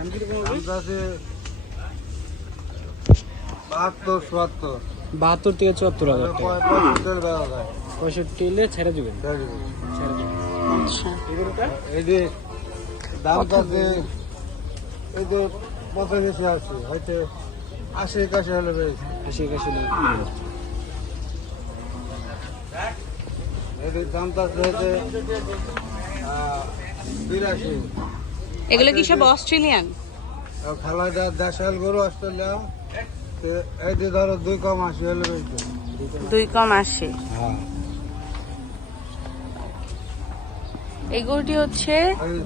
দাম কিরকম হবে? দামটা আছে 72-74। 72 থেকে 74,000 টাকা। 65 বেড়া যায়। 65 হলে ছেড়ে দিবেন। ছেড়ে দিবো। ছেড়ে দিবেন। আচ্ছা, এই গরুটা এই যে দামটা আছে এই যে 85 আছে, হয়তো 80-81 হলে বেড়েছে। 80 নেই। এই যে দামটা আছে হয়তো 82। এগুলো কি সব অস্ট্রেলিয়ান? খেলাটা দেশাল গরু অস্ট্রেলিয়া, এই যে ধরো 2 কম 80 হলে বেড়েছে। 2 কম 80। হ্যাঁ, এই গরুটি হচ্ছে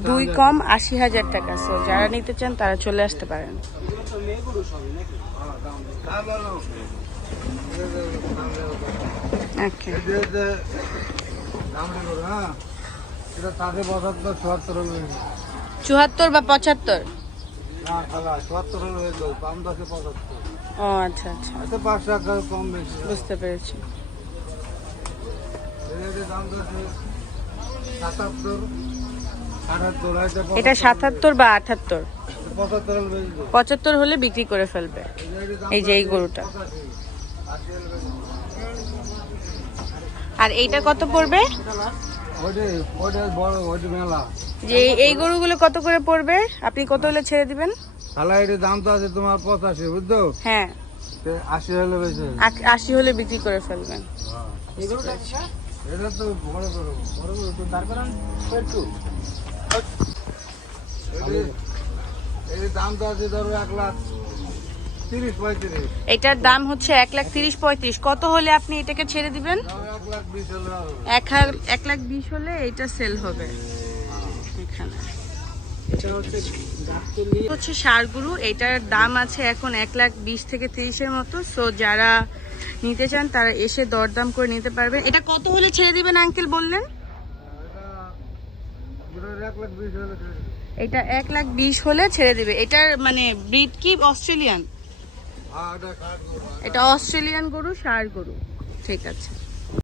2 কম 80,000 টাকা। সো যারা নিতে চান তারা চলে আসতে পারেন। ওকে, এই যে দামটা গরু, হ্যাঁ, এটা 75-74 হলে বেড়েছে। 74 বা 75? না খেলা 74 হলে বেড়েছে, দাম 75। ও আচ্ছা আচ্ছা, এত 5 টাকা কম বেশি। বুঝতে পেরেছি। দাম আছে 77, 78, এটা 77 বা 78? 75 হলে বেড়েছে। 75 হলে বিক্রি করে ফেলবে। এই যে এই গরুটা। আর এইটা কত পড়বে? ওইটা বড়, ওইটা মেলা। যে এই গরুগুলো কত করে পড়বে? আপনি কত হলে ছেড়ে দিবেন? খালা এটির দাম তো আছে তোমার 85, বুঝছো? হ্যাঁ, 80 হলে বেশি। 80 হলে বিক্রি করে ফেলবেন। এই গরুটা এটা তো বড় গরু, বড় গরু তো তার কারণ একটু এটির দাম তো আছে ধরো 1,30-35। এটার দাম হচ্ছে 1,30,35,35। কত হলে আপনি এটাকে ছেড়ে দিবেন? 1,20,000 হলে হবে। 1,20,000 হলে এটা সেল হবে এখানে। এটা হচ্ছে গাবতলি। হচ্ছে ষাঁড় গরু, এটার দাম আছে এখন 1,20,000 থেকে 30-এর মতো। সো যারা নিতে চান তারা এসে দরদাম করে নিতে পারবেন। এটা কত হলে ছেড়ে দিবেন আঙ্কেল বললেন? এটা 1,20,000 হলে ছেড়ে দিবো। এটা 1,20,000 হলে ছেড়ে দিবে। এটার মানে ব্রিড কি অস্ট্রেলিয়ান? হ্যাঁ, এটা খারাপ গরু। এটা অস্ট্রেলিয়ান গরু, ষাঁড় গরু। ঠিক আছে।